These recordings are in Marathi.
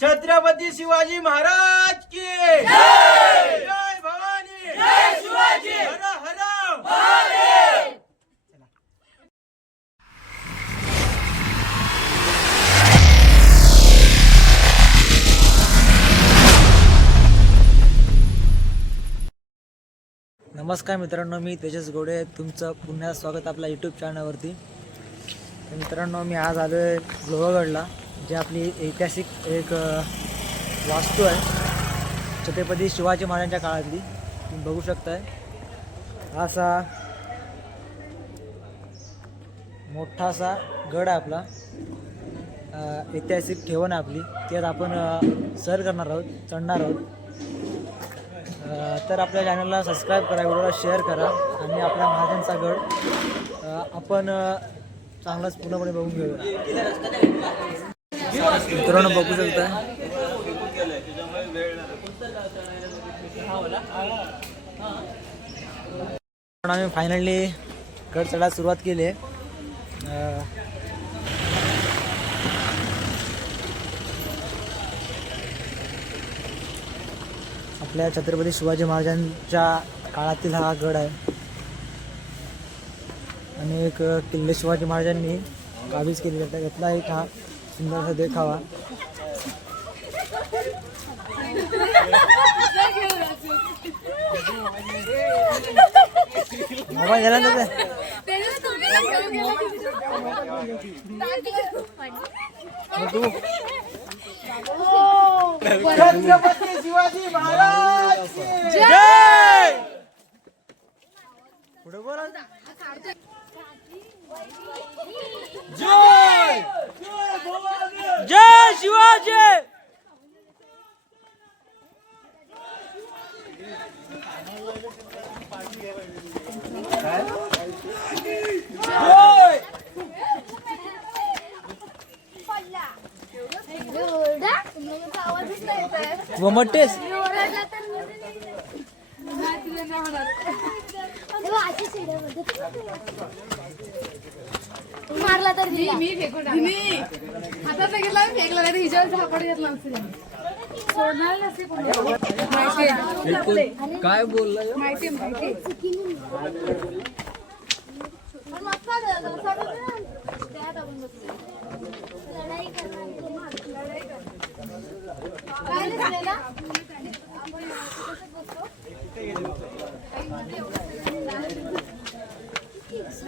छत्रपती शिवाजी महाराज की जय! भवानी! जय शिवाजी! हर हर! नमस्कार मित्रांनो मी तेजस गोडे. तुमचं पुन्हा स्वागत आपल्या यूट्यूब चॅनलवरती तर मित्रांनो मी आज आलो आहे लोहगडला. जे आपली ऐतिहासिक एक वास्तू आहे. छत्रपती शिवाजी महाराजांच्या काळातली. तुम्ही बघू शकताय. असा मोठा असा गड आहे आपला. ऐतिहासिक ठेवण आहे आपली. त्यात आपण सर करणार आहोत चढणार आहोत. तर आपल्या चॅनलला सबस्क्राईब करा व्हिडिओला शेअर करा आणि आपल्या महाराजांचा गड आपण चांगलाच पूर्णपणे बघून घेऊया. मित्रांनो बघू शकता. पण आम्ही फायनली गड चढायला सुरुवात केली आहे. आपल्या छत्रपती शिवाजी महाराजांच्या काळातील हा गड आहे. आणि एक किल्ले शिवाजी महाराजांनी काबीज केलेला आहे. घेतला एक हा सुंदरसा देखावा मोबाईल गेला ना तू छत्रपती शिवाजी महाराज पुढे बोला. जय! जय शिवाजी! वमटेस मारला तर. मी फेकून घेतला फेकला नाही हिच्यावर झापड घेतला. सोडणार नसते. माहिती आहे. काय बोलला माहिती आहे, माहिती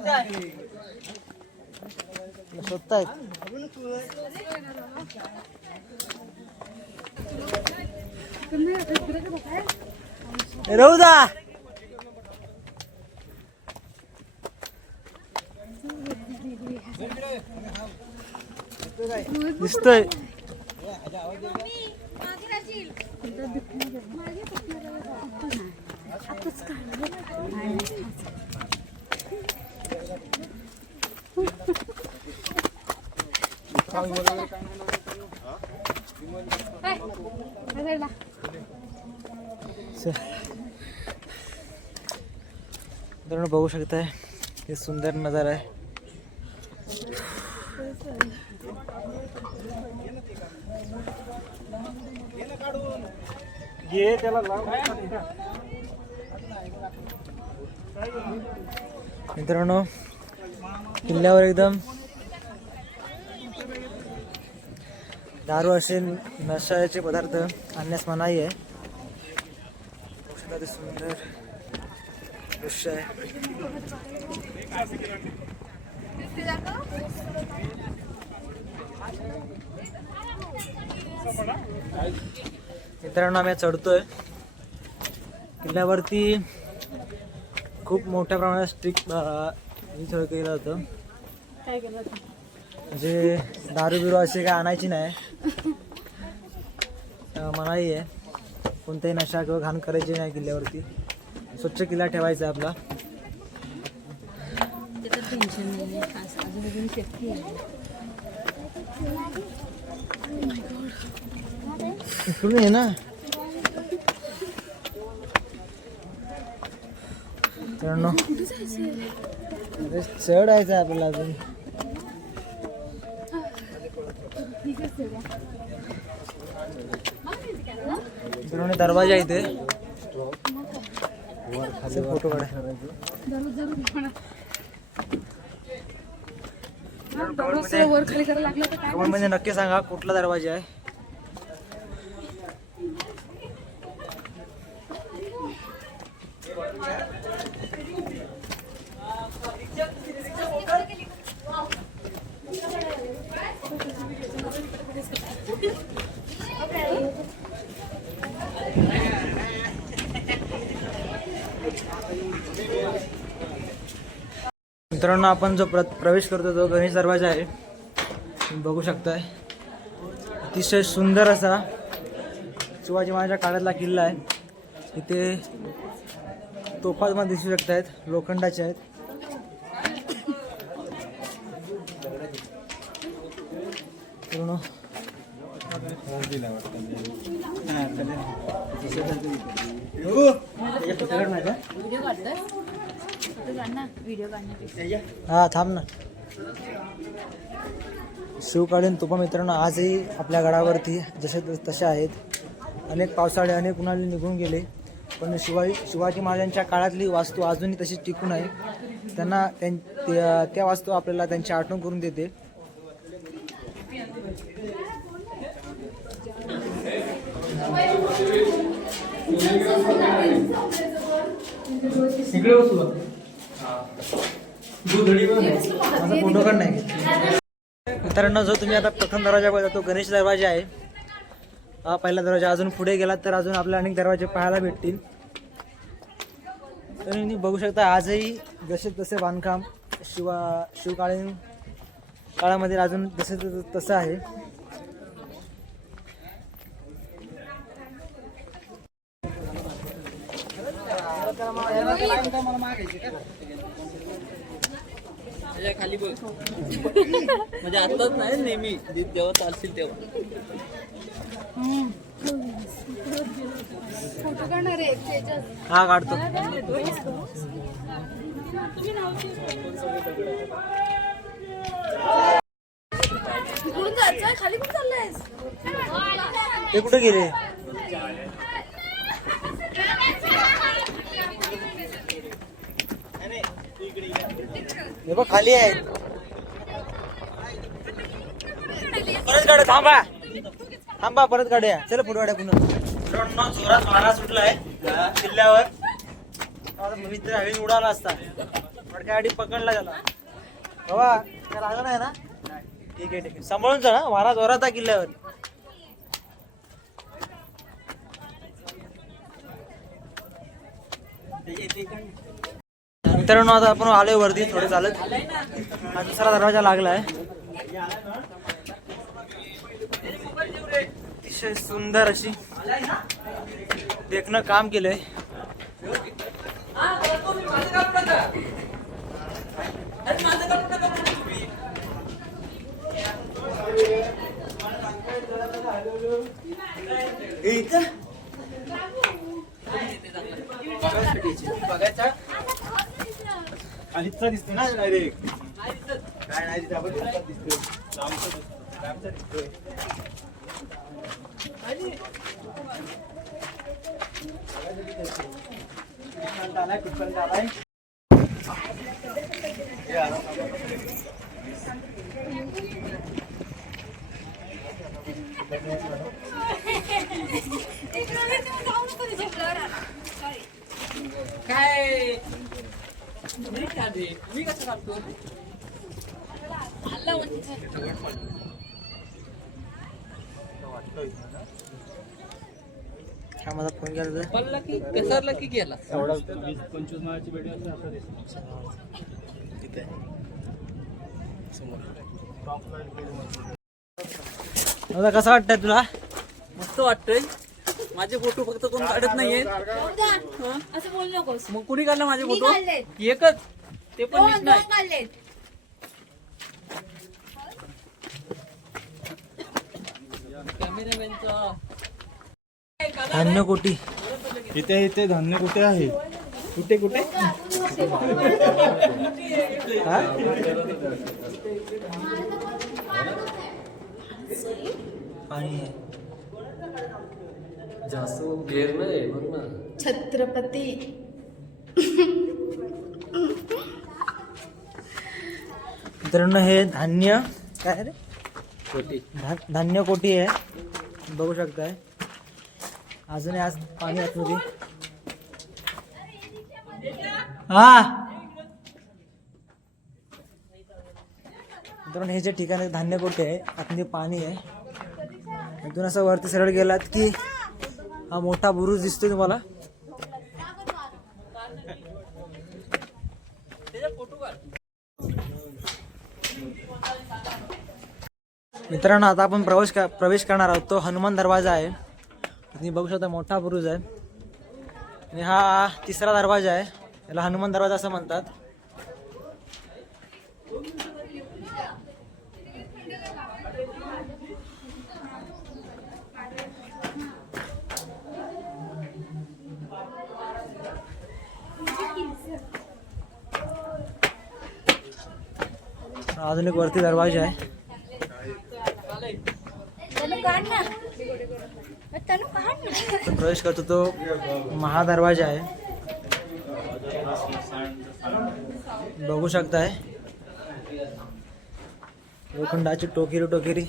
पण मस्त आहे दादा, सोडून दे ना. त्यात आपण बसू. लढाई करणार. लढाई करणार. काय नसते ना? आपण कसं बसतो? Right हा, right. तू आणलास कसला आणलं पाहिजे तू? टोपी टोपी किती झाली नव्हती माझा ए, रौदा, टोपी पाहिजे मित्रांनो बघू शकताय हे सुंदर नजारा आहे. घे त्याला लाव मित्रांनो किल्ल्यावर एकदम दारू असे नशाचे पदार्थ आणण्यास मनाई आहे. ते सुंदर दृश्य आहे. मित्रांनो आम्ही चढतोय. किल्ल्यावरती खूप मोठ्या प्रमाणात स्ट्रिक इथं केलं होतं? म्हणजे दारू बिरू असे काय आणायची नाही. मनाई आहे. कोणताही नशा किंवा घाण करायची नाही किल्ल्यावरती. स्वच्छ किल्ला ठेवायचा आहे आपला. आहे. इकडून ये ना. चढायचं आहे आपल्याला अजून मित्रांनो दरवाजा इथे. फोटो काढा वर खाली करायला लागलं तर काय कमेंटमध्ये नक्की सांगा कुठला दरवाजा आहे? मित्रांनो आपण जो प्र प्रवेश करतो तो गणेश दरवाजा आहे. तुम्ही बघू शकताय. अतिशय सुंदर असा शिवाजी महाराजा काळातला किल्ला आहे. इथे तोफा दिसू शकत आहेत लोखंडाचे आहेत पूर्ण व्हिडिओ काढतोय फोटो काढ ना व्हिडिओ काढण्यापेक्षा. हा थांब ना. शिवकालीन तुपा मित्रांनो आजही आपल्या गडावरती जसे तसे आहेत. अनेक पावसाळे अनेक उन्हाळे निघून गेले. पण शिवाजी शिवाजी महाराजांच्या काळातली वास्तू अजूनही तशी टिकून आहे. त्यांना त्यां- त्या- त्या वास्तू आपल्याला त्यांची आठवण करून देते. माझा फोटो काढ नाही मित्रांनो जो तुम्ही आता प्रथम दरवाजा बघा तो गणेश दरवाजा आहे. हा पहिला दरवाजा अजून पुढे गेलात तर अजून आपल्याला अनेक दरवाजे पाहायला भेटतील. तर तुम्ही बघू शकता आजही जसे तसे बांधकाम शिवा शिवकालीन काळामध्ये अजून जसे तसं आहे. खाली बघ म्हणजे आताच नाही नेहमी जेव्हा चालशील तेव्हा फोटो हा काढतो खाली कुठं ते कुठे गेले? हे बघ खाली आहे. परत काढ थांबा. थांबा परत गाड्या. चला पुढवाड्या काढ्या पुन्हा. जोरात वारा सुटलाय किल्ल्यावर मित्र हवेत उडाला असता फडक्या गाडी पकडला त्याला बाबा काय लागलं नाही ना ठीक आहे ठीक आहे सांभाळून चला वारा जोरात आहे किल्ल्यावर. मित्रांनो आता आपण आलोय वरती थोडे चालत. हा दुसरा दरवाजा लागलाय. अतिशय सुंदर अशी देखणं काम केलंय. हे? बघायचा? खालीचा दिसतो ना डायरेक्ट काय नाही दिसतो आपण दिसतोय लांबचा दिसतोय. कुठपर्यंत आलाय आला. हा माझा फोन गेला एवढा वीस पंचवीस माळाची बिल्डिंग असते असं दिसतं. तिथे समोर कसं वाटतंय तुला? मस्त वाटतंय. माझे फोटो फक्त कोण काढत नाहीये. उद्या. असं बोलू नकोस. मग कुणी काढला माझे मी फोटो. एकच. ते पण दोन नाही. दोन काढलेत कॅमेरामॅनचा. धान्य कोटी. इथे इथे धान्य कुठे आहे? कुठे कुठे? हा? पाणी आहे. छत्रपती. मित्रांनो हे धान्य काय रे? धा- धान्य कोटी आहे. बघू शकताय. अजून आज पाणी आतमध्ये हा. मित्रांनो हे जे ठिकाण आहे धान्य कोटी आहे आतमध्ये पाणी आहे. इथून असं वरती सरळ गेलात की हा मोठा बुरुज दिसतोय तुम्हाला. मित्रांनो आता आपण प्रवेश का प्रवेश करणार आहोत. तो हनुमान दरवाजा आहे. तुम्ही बघू शकता मोठा बुरुज आहे. आणि हा तिसरा दरवाजा आहे. याला हनुमान दरवाजा असं म्हणतात. आधुनिक वरती दरवाजा आहे तनु काढ ना तनु काढ ना आपण प्रवेश करतो तो महादरवाजा आहे. बघू शकताय. लोखंडाची टोकेरी टोकेरी.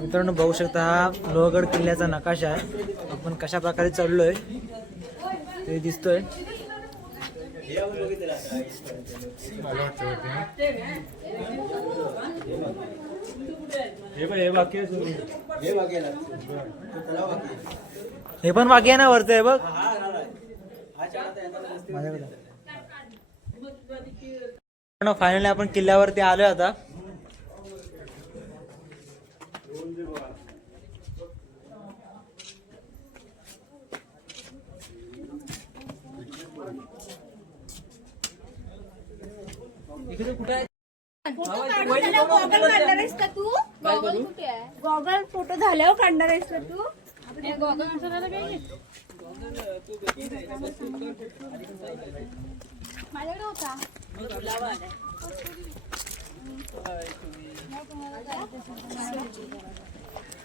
मित्रांनो बघू शकता हा लोहगड किल्ल्याचा नकाशा आहे. आपण कशा प्रकारे चाललोय ते दिसतोय. हे हे. हे पण बाकी आहे ना वरचं आहे. बघ फायनली आपण किल्ल्यावरती आलोय आता. इकडे कुठे आहे? गॉगल काढणार आहेस का तू? गॉगल कुठे आहे? गॉगल फोटो झाल्यावर काढणार आहेस का तू? गॉगल माझ्याकडे होता.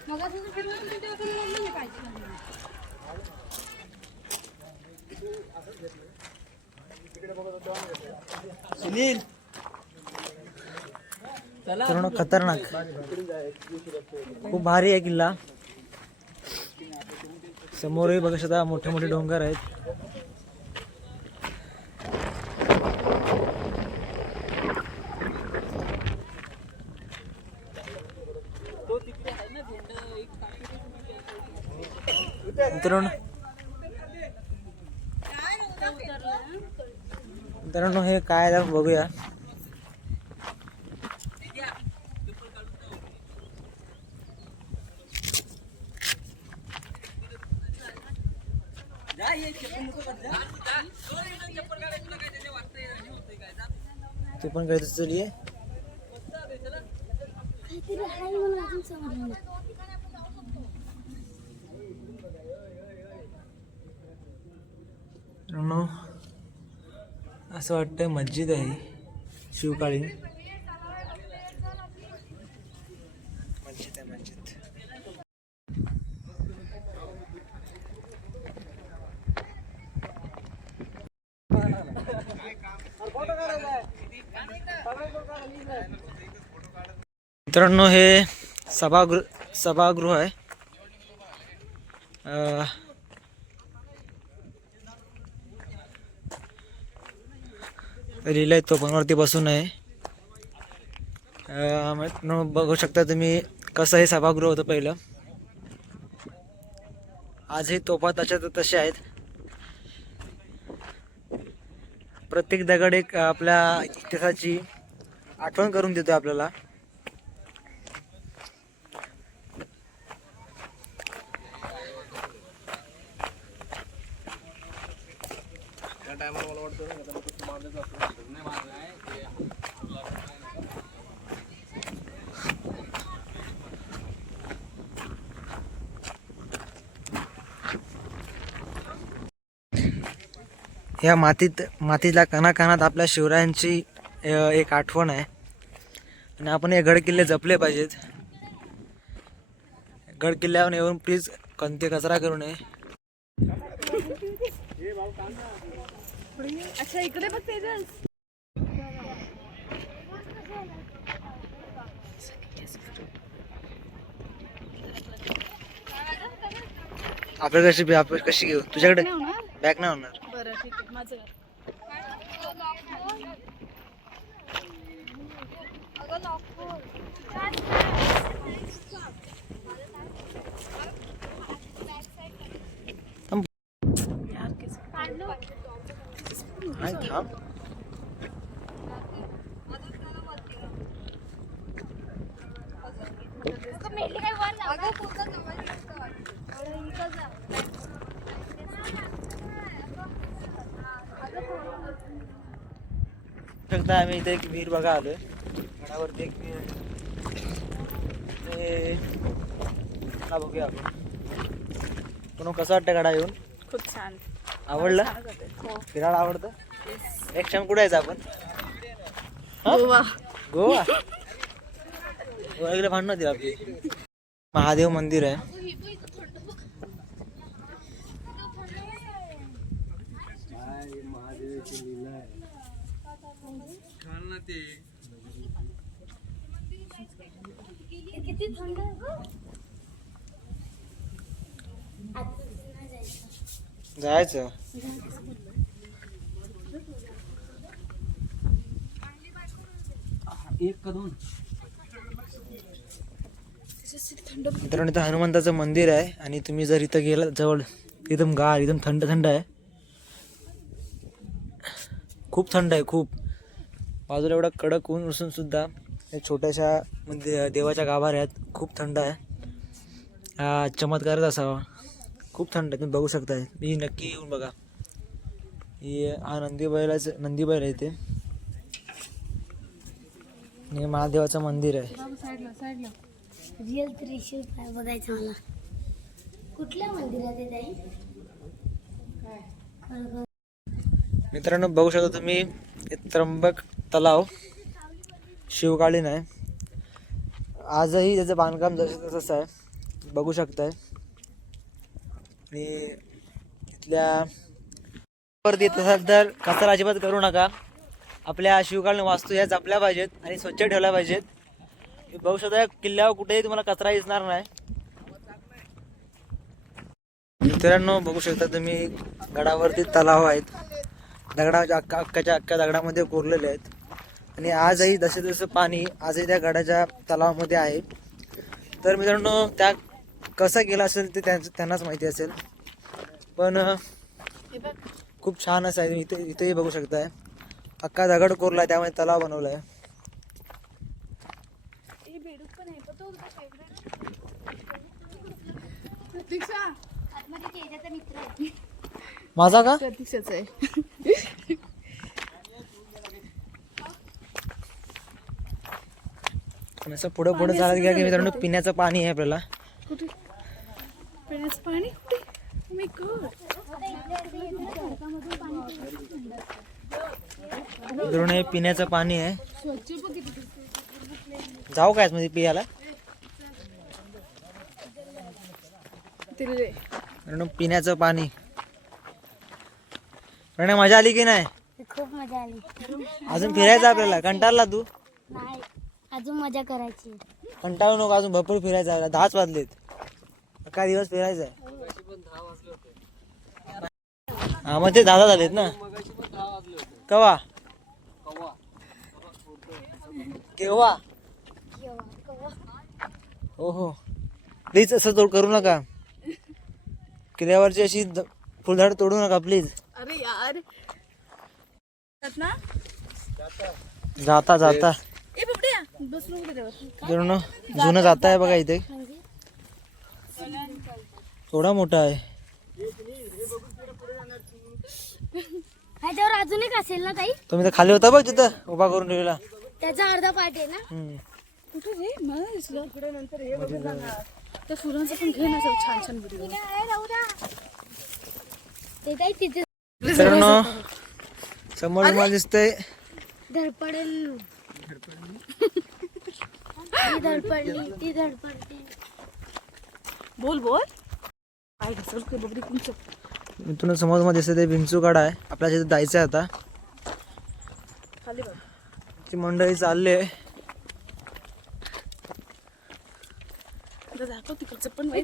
मग असं. सुनील. मित्रांनो खतरनाक. खूप भारी आहे किल्ला. समोरही बघू शकता मोठे मोठे डोंगर आहेत. मित्रांनो मित्रांनो हे काय आहे बघूया जा ये चप्पल नको काढ, जा. चप्पल काढायला तुला काय त्याच्या वाटतंय आणि होतंय काय जा. तू काय चलिये काहीतरी असं वाटतंय मस्जिद आहे शिवकालीन मस्जिद आहे मस्जिद मित्रांनो हे सभागृह सभागृह आहे. लिहिलंय तो पण वरती बसून आहे बघू शकता तुम्ही कसं हे सभागृह होतं पहिलं. आजही तोफा तशा तसे आहेत. प्रत्येक दगड एक आपल्या इतिहासाची आठवण करून देतो आपल्याला. या मातीत मातीच्या कणाकणात आपल्या शिवरायांची एक आठवण आहे. आणि आपण हे गडकिल्ले जपले पाहिजेत. गडकिल्ल्यावर येऊन प्लीज कोणते कचरा करू नये. अच्छा इकडे बघ तेजस. आपल्या कशी आपल्या कशी घेऊ? तुझ्याकडे? बॅग नाही होणार. बरं ठीक आहे माझं. हाय, थांब. शकता आम्ही इथे एक विहीर बघा आलोय. गडावरती एक विहीर. ते बघूया आपण. पण कसं वाटतं गडा येऊन? खूप छान. आवडलं? फिरायला आवडतं? नेक्स्ट टाइम कुठे यायचं आपण? गोवा. गोवा? गोव्याकडे भांडण होती आपली. महादेव मंदिर आहे. किती थंड आहे गं. जायचं. एक का दोन मित्रांनो इथं हनुमंताचं मंदिर आहे आणि तुम्ही जर इथं गेला जवळ एकदम गार एकदम थंड थंड आहे. खूप थंड आहे खूप. बाजूला एवढा कडक ऊन असून सुद्धा छोट्याशा मंदिर देवाच्या गाभार आहेत खूप थंड आहे. हा चमत्कारच असावा. खूप थंड आहे तुम्ही बघू शकताय. मी नक्की येऊन बघा. ही हा नंदी बैलाच नंदी बैल आहे इथे. हे महादेवाचं मंदिर आहे. साईडला साईडला. रिअल त्रिशूल काय बघायचं मला. कुठल्या मंदिरात आहे ताई? खरं मित्रांनो बघू शकता तुम्ही हे त्र्यंबक तलाव शिवकालीन आहे. आजही त्याचं बांधकाम जसं तसंच आहे. बघू शकताय. आणि इथल्या वरती येत असाल तर कचरा अजिबात करू नका. आपल्या शिवकालीन वास्तू ह्या जपल्या पाहिजेत आणि स्वच्छ ठेवल्या पाहिजेत. बघू शकता किल्ल्यावर कुठेही तुम्हाला कचरा दिसणार नाही. मित्रांनो बघू शकता तुम्ही गडावरती तलाव आहेत. दगडाच्या अक्का अक्काच्या अक्का दगडामध्ये कोरलेले आहेत. आणि आजही जसे जसं पाणी आजही त्या गडाच्या तलावामध्ये आहे. तर मित्रांनो त्या कसं गेला असेल ते त्यांचं त्यांनाच माहिती असेल. पण खूप छान असं आहे. इथे इथेही बघू शकताय. अक्का दगड कोरला त्यामुळे तलाव बनवला आहे प्रतीक्षा. आतमध्ये तेजाचा मित्र आहे. माझा का? प्रतीक्षाच आहे. असं पुढं पुढं चालत गेलं की मित्रांनो पिण्याचं पाणी आहे आपल्याला. पिण्याचं पाणी मित्रांनो हे पिण्याचं पाणी आहे. जाऊ काय मध्ये पियाला? पिण्याचं पाणी. प्रणय मजा आली की नाही? खूप मजा आली. अजून फिरायचं आपल्याला? कंटाळला तू? नाही अजून मजा करायची कंटाळू नको अजून भरपूर फिरायचं आहे. दहाच वाजलेत. काय दिवस फिरायचं आहे. हा मग ते दादा झालेत ना? कवा? केव्हा? हो हो प्लीज असं तोड करू नका. किल्ल्यावरची अशी फुलझाड तोडू नका प्लीज. अरे यार. जाता जाता जुनं जाता आहे बघा इथे. थोडा मोठा आहे. ह्याच्यावर अजून एक असेल ना काही तुम्ही तर खाली होता बघ तिथं उभा करून ठेवला. त्याचा अर्धा पार्ट आहे ना? हम्म. कुठे रे मला दिसलं. नंतर हे बघ जाणार त्या फुलांचं पण घे ना असं छान छान व्हिडिओ ते काही तिथे मित्रांनो समोर मला दिसतंय धडपडेल ती धडपडली. ती धडपडली. बोल बोल. काय इथून समोर मला दिसतंय ते विंचू काढा आहे. आपल्याला तिथे जायचं आहे आता. खाली बघ. ती मंडळी चालली आहे. दाखव तिकडचं पण आहे?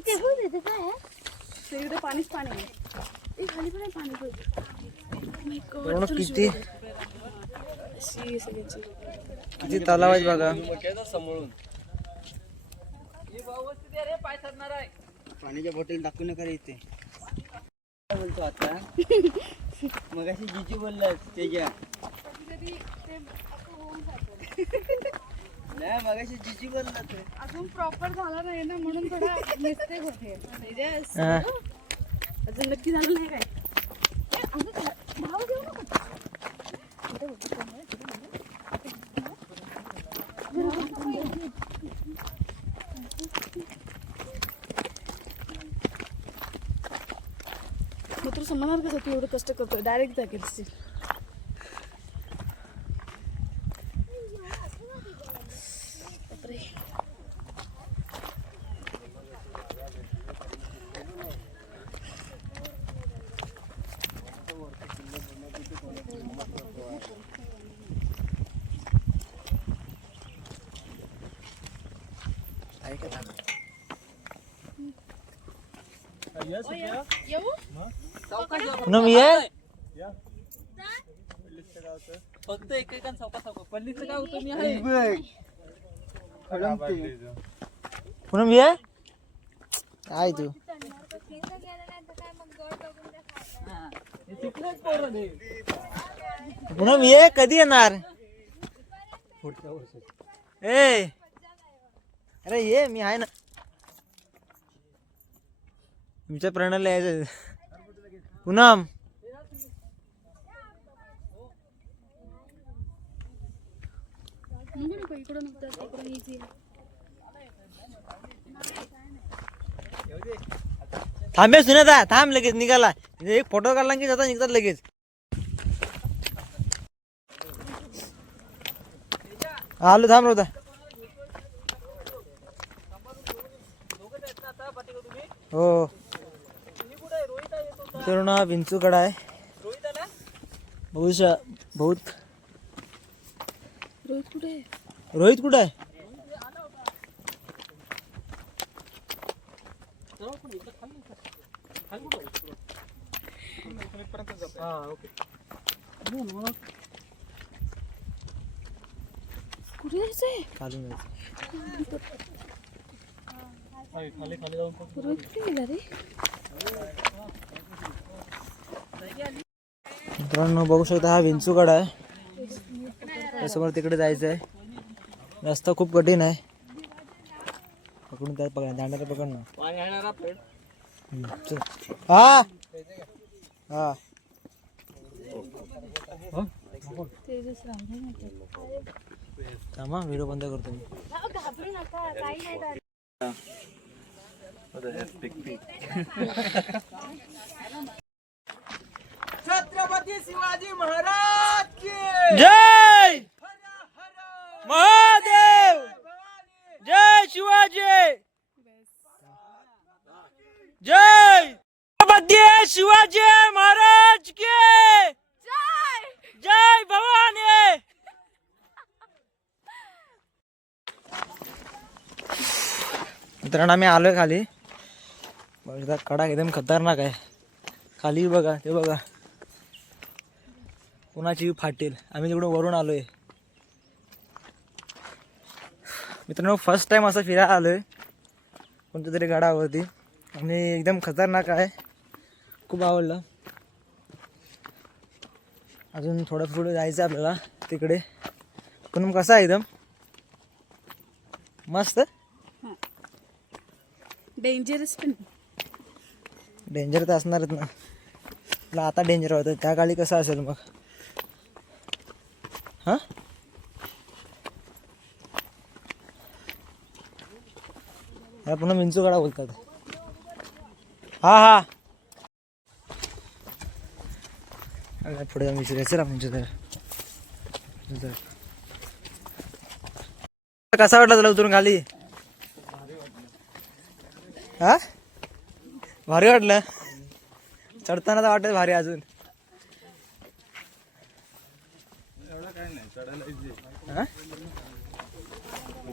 इकडे पाणीच पाणी आहे. खाली पण आहे पाणी तुला किती आहे किती? तलाव आहेत बघा आहे पाण्याच्या बॉटल टाकू नका रे इथे. काय बोलतो आता मग अशी जिजू बोललास त्याच्या नाही मग अशी जिजू बोलला ते. अजून प्रॉपर झाला नाही ना म्हणून थोडा मिस्टेक होते. तेजस, हा. अजून नक्की झालं नाही काय? ए, अगं, खा- धाव देऊ नको. मग तुला समजणार कसं? तू एवढं कष्ट करतोय. डायरेक्ट जागेल मी आहे? फक्त एकेकान चौका चौका पल्लीचं काय होतं मी आहे. पुन्हा मी आहे? आहे तू. हा. हे तिकडेच पोरं ते. पुन्हा मी आहे? कधी येणार? ए. अरे ये मी आहे ना. तुमच्या प्रणाला यायचं. पूनम. थांबे सुनेता थांब लगेच निघाला. एक फोटो काढला की जाता निघतात लगेच. आलो थांब होता हो. तरुण हा विंचूकडा आहे बहुशा बहुत. रोहित कुठे? रोहित कुठं आहे? कुठे जायचंय? खाली. रोहित कुठे गेला रे? मित्रांनो बघू शकता हा विंचूगड आहे. त्यासमोर तिकडे जायचं आहे रस्ता खूप कठीण आहे. पकडून त्यात पकड दांड्याला पकड ना. हा. हा. थांबा व्हिडिओ बंद करतो मी. काही नाही झालं. जय! महादेव! जय शिवाजी! जय! छत्रपती शिवाजी महाराज के जय! भवानी! मित्रांनो आम्ही आलोय खाली. बघा कडा एकदम खतरनाक आहे. खाली बघा ते बघा. कुणाची फाटेल. आम्ही तिकडून वरून आलोय. मित्रांनो फर्स्ट टाइम असं फिरायला आलोय. कोणत्या तरी गडावरती. आणि एकदम खतरनाक आहे. खूप आवडलं. अजून थोडं पुढे जायचं आहे आपल्याला तिकडे. पण कसा आहे एकदम? मस्त? डेंजरस पण डेंजर तर असणारच ना. तुला आता डेंजर होतं त्या काळी कसं असेल मग? ह्या पुन्हा मिंचू काढा बोलतात. हा हा. पुढे जाऊन विचारायचं ना मिंचू तर. कसा वाटला तुला उतरून खाली? हा? भारी वाटलं. चढताना तर वाटत भारी अजून. हा?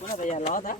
Una de allá, la otra.